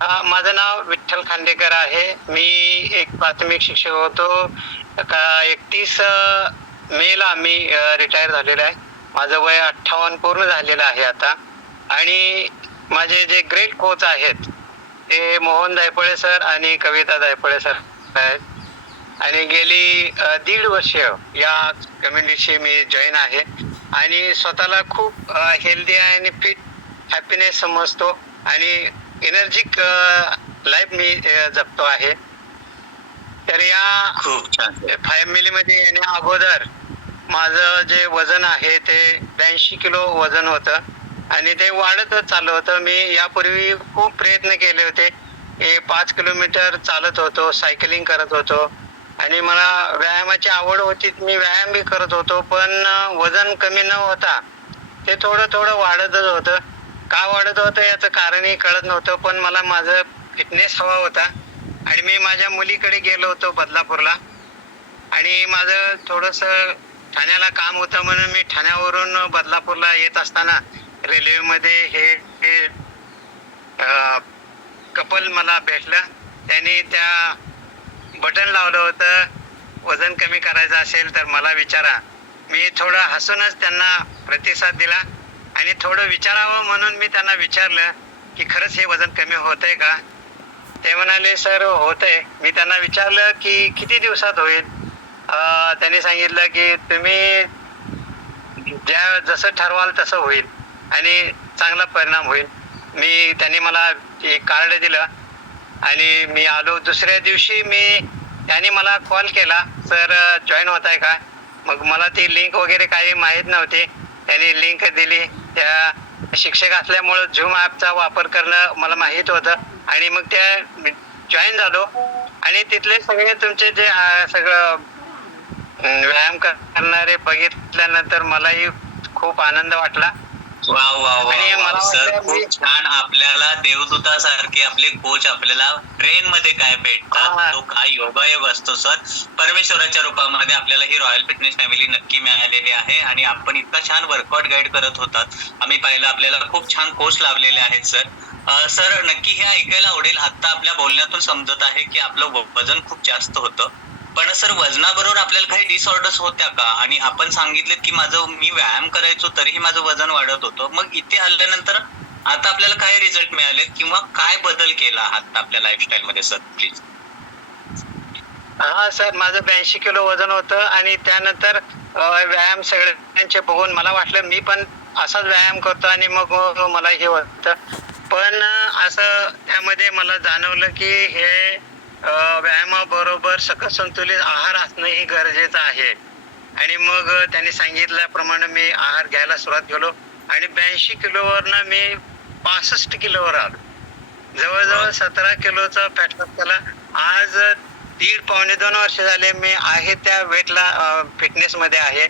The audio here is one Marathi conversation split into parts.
माझं नाव विठ्ठल खांडेकर आहे. मी एक प्राथमिक शिक्षक होतो. का एकतीस मेला मी रिटायर झालेलो आहे. माझं वय अठ्ठावन्न पूर्ण झालेलं आहे आता. आणि माझे जे ग्रेट कोच आहेत ते मोहन दायपळे सर आणि कविता दायपळे सर आहेत. आणि गेली दीड वर्ष या कम्युनिटीशी मी जॉईन आहे. आणि स्वतःला खूप हेल्दी आणि फिट हॅपीनेस समजतो. आणि एनर्जिक लाईफ मी अ, जगतो आहे. तर या खूप छान फॅमिलीमध्ये येण्या अगोदर माझं जे वजन आहे ते ब्याऐंशी किलो वजन होतं. आणि ते वाढतच चाललं होतं. मी यापूर्वी खूप प्रयत्न केले होते. हे पाच किलोमीटर चालत होतो सायकलिंग करत होतो. आणि मला व्यायामाची आवड होती मी व्यायाम बी करत होतो. पण वजन कमी न होता ते थोडं थोडं वाढतच होतं. का वाढत होतं याचं कारणही कळत नव्हतं पण मला माझं फिटनेस हवा होता. आणि मी माझ्या मुलीकडे गेलो होतो बदलापूरला. आणि माझं थोडंसं ठाण्याला काम होतं म्हणून मी ठाण्यावरून बदलापूरला येत असताना रेल्वेमध्ये हे हे कपल मला भेटलं. त्यांनी त्या बटन लावलं होतं वजन कमी करायचं असेल तर मला विचारा. मी थोडं हसूनच त्यांना प्रतिसाद दिला. आणि थोडं विचारावं म्हणून मी त्यांना विचारलं की खरंच हे वजन कमी होत आहे का? ते म्हणाले सर होत आहे मी त्यांना विचारलं की किती दिवसात होईल? त्यांनी सांगितलं की तुम्ही ज्या जसं ठरवाल तसं होईल आणि चांगला परिणाम होईल. मी त्यांनी मला एक कार्ड दिलं आणि मी आलो. दुसऱ्या दिवशी मी त्यांनी मला कॉल केला सर जॉईन होत आहे का? मग मला ती लिंक वगैरे काही माहीत नव्हती. त्यांनी लिंक दिली. त्या शिक्षक असल्यामुळं झूम ॲपचा वापर करणं मला माहीत होतं. आणि मग त्या जॉईन झालो. आणि तिथले सगळे तुमचे जे सगळं व्यायाम करणारे बघितल्यानंतर मलाही खूप आनंद वाटला. वा वा. सर खूप छान आपल्याला देवदूतासारखे आपले कोच आपल्याला ट्रेन मध्ये काय. भेटतात तो काय योगायोग असतो सर. परमेश्वराच्या रूपामध्ये आपल्याला ही रॉयल फिटनेस फॅमिली नक्की मिळालेली आहे आणि आपण इतका छान वर्कआउट गाईड करत होतात. आम्ही पाहिलं आपल्याला खूप छान कोच लावलेले आहेत सर. सर नक्की हे ऐकायला आवडेल. आता आपल्या बोलण्यातून समजत आहे की आपलं वजन खूप जास्त होतं. पण सर वजनाबरोबर आपल्याला काही डिसऑर्डर्स होत्या का? आणि आपण सांगितलं की माझं मी व्यायाम करायचो तरीही माझं वजन वाढत होतं. मग इथे आल्यानंतर आता आपल्याला काय रिझल्ट मिळाले किंवा काय बदल केला आहात आपल्या लाईफस्टाईल मध्ये सर प्लीज हा सर माझं ब्याऐंशी किलो वजन होतं आणि त्यानंतर व्यायाम सगळ्यांचे बघून मला वाटलं मी पण असाच व्यायाम करतो आणि मग मला हे होतं. पण असं त्यामध्ये मला जाणवलं की हे व्यायामाबरोबर सकस संतुलित आहार असणं ही गरजेचं आहे. आणि मग त्यांनी सांगितल्याप्रमाणे मी आहार घ्यायला सुरुवात केलो. आणि ब्याऐंशी किलोवरनं मी पासष्ट किलोवर आलो. जवळजवळ सतरा किलोचा फॅट लॉस केला आज दीड पावणे दोन वर्ष झाले मी आहे त्या वेटला फिटनेस मध्ये आहे.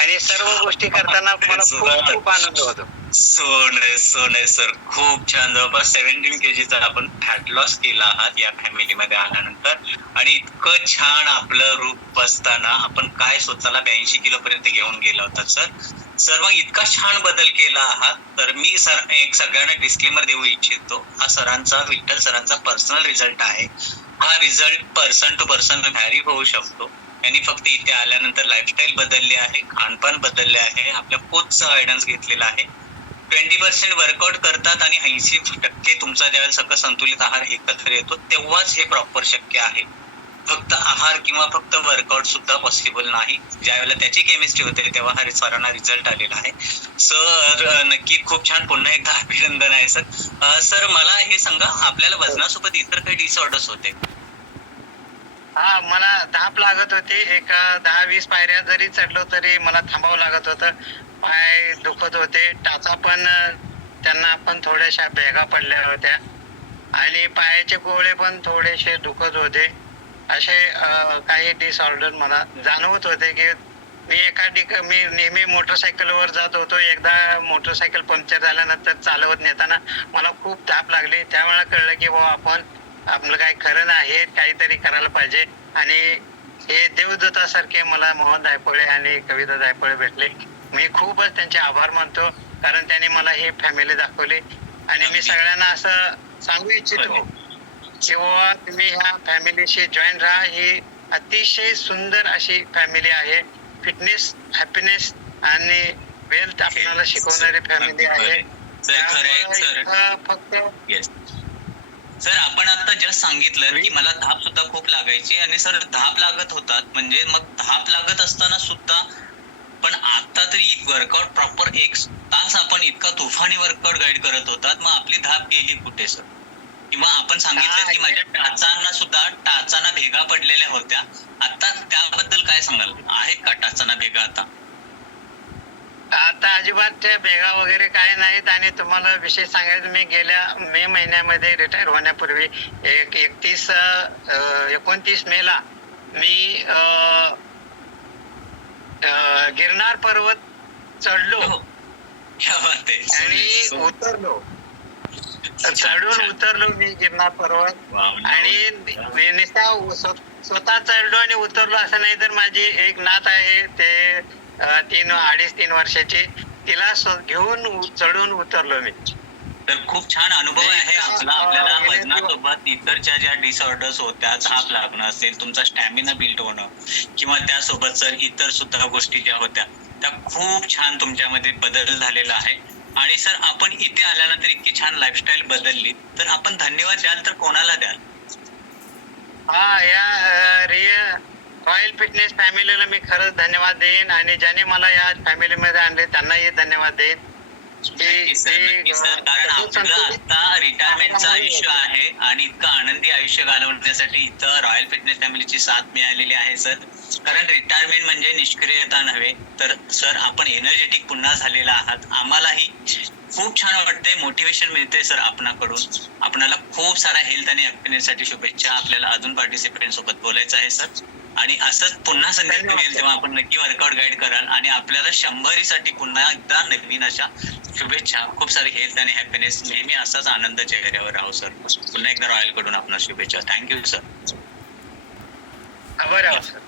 आणि सर्व गोष्टी करताना मला खूप खूप आनंद होतो. सोने सोने सर. खूप छान. जवळपास सेव्हन्टीन केजीचा आपण फॅट लॉस केला आहात या फॅमिलीमध्ये आल्यानंतर. आणि इतकं छान आपलं रूप बसताना आपण काय स्वतःला ब्याऐंशी किलो पर्यंत घेऊन गेलो होता सर. सर मग इतका छान बदल केला आहात. तर मी सर एक सगळ्यांना डिस्क्लेमर देऊ इच्छितो. हा सरांचा विठ्ठल सरांचा पर्सनल रिझल्ट आहे. हा result person to person vary होऊ शकतो. यांनी फक्त इथे आल्यानंतर लाईफस्टाईल बदलली आहे खानपान बदलले आहे आपल्या कोचचा गायडन्स घेतलेला आहे. ट्वेंटी पर्सेंट वर्कआउट करतात आणि ऐंशी टक्के तुमचा ज्यावेळेस सगळं संतुलित आहार एकत्र येतो तेव्हाच हे प्रॉपर शक्य आहे. फक्त आहार किंवा फक्त वर्कआउट सुद्धा पॉसिबल नाही. ज्यावेळेला त्याची केमिस्ट्री होते तेव्हा हा सरांना रिझल्ट आलेला आहे. सर नक्की खूप छान पुन्हा एकदा अभिनंदन आहे सर सर मला हे सांगा आपल्याला वजनासोबत इतर काही डिसऑर्डर्स होते. हा मला धाप लागत होती. एक दहा वीस पायऱ्या जरी चढलो तरी मला थांबावं लागत होतं. पाय दुखत होते. टाचा पण त्यांना पण थोड्याशा भेगा पडल्या होत्या. आणि पायाचे गोळे पण थोडेसे दुखत होते. असे काही डिसऑर्डर मला जाणवत होते की मी एका मी नेहमी मोटरसायकलवर जात होतो. एकदा मोटरसायकल पंक्चर झाल्यानंतर चालवत नेताना मला खूप धाप लागली. त्यावेळेला कळलं की बाबा आपण आपलं काही खरं नाही हे काहीतरी करायला पाहिजे. आणि हे देवदूतासारखे मला मोहन दायपोळे आणि कविता दायपोळे भेटले. मी खूपच त्यांचे आभार मानतो कारण त्यांनी मला ही फॅमिली दाखवली. आणि मी सगळ्यांना असं सांगू इच्छितो की बाबा तुम्ही ह्या फॅमिलीशी जॉईन राहा. ही अतिशय सुंदर अशी फॅमिली आहे. फिटनेस हॅपीनेस आणि वेल्थ आपल्याला शिकवणारी फॅमिली आहे. त्यामुळे फक्त सर आपण आता जस्ट सांगितलं की मला धाप सुद्धा खूप लागायची आणि सर धाप लागत होतात. म्हणजे मग धाप लागत असताना सुद्धा पण आता तरी वर्कआउट प्रॉपर एक तास आपण इतका तुफानी वर्कआउट गाईड करत होतात. मग आपली धाप गेली कुठे सर? किंवा आपण सांगितलं की माझ्या टाचांना सुद्धा टाचाना भेगा पडलेल्या होत्या. आता त्याबद्दल काय सांगाल? आहेत का टाचाना भेगा आता? आता अजिबात भेगा वगैरे काय नाहीत आणि तुम्हाला विषय सांगायचं मी गेल्या मे महिन्यामध्ये रिटायर होण्यापूर्वी एक एकतीस एकोणतीस मे ला मी अ, गिरनार पर्वत चढलो. हो. आणि उतरलो. चढून उतरलो मी गिरनार पर्वत. आणि स्व- स्वतः चढलो आणि उतरलो असं नाही तर माझी एक नात आहे ते तीन अडीच तीन वर्षाची. तिला घेऊन चढून उतरलो मी. तर खूप छान अनुभव आहे. आपला आपल्याला वजनासोबत इतरच्या ज्या डिसऑर्डर्स होत्या धाप लागणं असेल तुमचा स्टॅमिना बिल्ड होणं किंवा त्यासोबत सर इतर सुद्धा गोष्टी ज्या होत्या त्या खूप छान तुमच्यामध्ये बदल झालेला आहे. आणि सर आपण इथे आल्यानंतर इतकी छान लाईफस्टाईल बदलली तर आपण धन्यवाद द्याल तर कोणाला द्याल? हा या रिय रॉयल फिटनेस फॅमिलीला मी खरंच धन्यवाद देईन आणि ज्याने मला या फॅमिलीमध्ये आणले त्यांनाही धन्यवाद देईन. रिटायरमेंटचं आयुष्य आहे आणि इतकं आनंदी आयुष्य घालवण्यासाठी इथं रॉयल फिटनेस फॅमिलीची साथ मिळालेली आहे सर. कारण रिटायरमेंट म्हणजे निष्क्रियता नव्हे. तर सर आपण एनर्जेटिक पुन्हा झालेला आहात. आम्हालाही खूप छान वाटते मोटिवेशन मिळते सर आपणाकडून. आपणाला खूप सारा हेल्थ आणि हॅपीनेस साठी शुभेच्छा. आपल्याला अजून पार्टिसिपेंट सोबत बोलायचं आहे सर. आणि असंच पुन्हा संधी मिळेल. तेव्हा आपण नक्की वर्कआउट गाईड कराल. आणि आपल्याला शंभरीसाठी पुन्हा एकदा नवीन अशा शुभेच्छा. खूप सारी हेल्थ आणि हॅपीनेस नेहमी असाच आनंद चेहऱ्यावर राहू सर. पुन्हा एकदा रॉयलकडून आपणास शुभेच्छा. थँक्यू सर बरं सर.